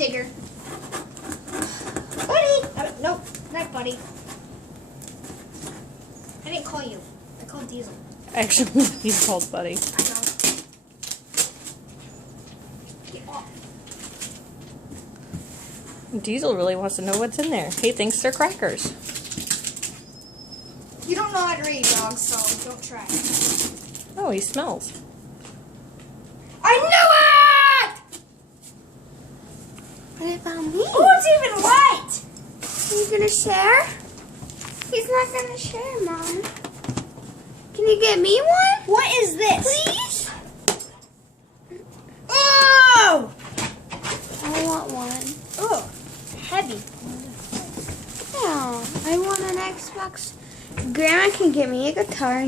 Digger. Buddy! Nope, not Buddy. I didn't call you. I called Diesel. Actually, he's called Buddy. I know. Get off. Diesel really wants to know what's in there. He thinks they're crackers. You don't know how to read, dog, so don't try. Oh, he smells. I knew it! What about me? Oh, it's even white! Are you gonna share? He's not gonna share, Mom. Can you get me one? What is this? Please? Oh! I want one. Oh, heavy. Yeah, I want an Xbox. Grandma can get me a guitar.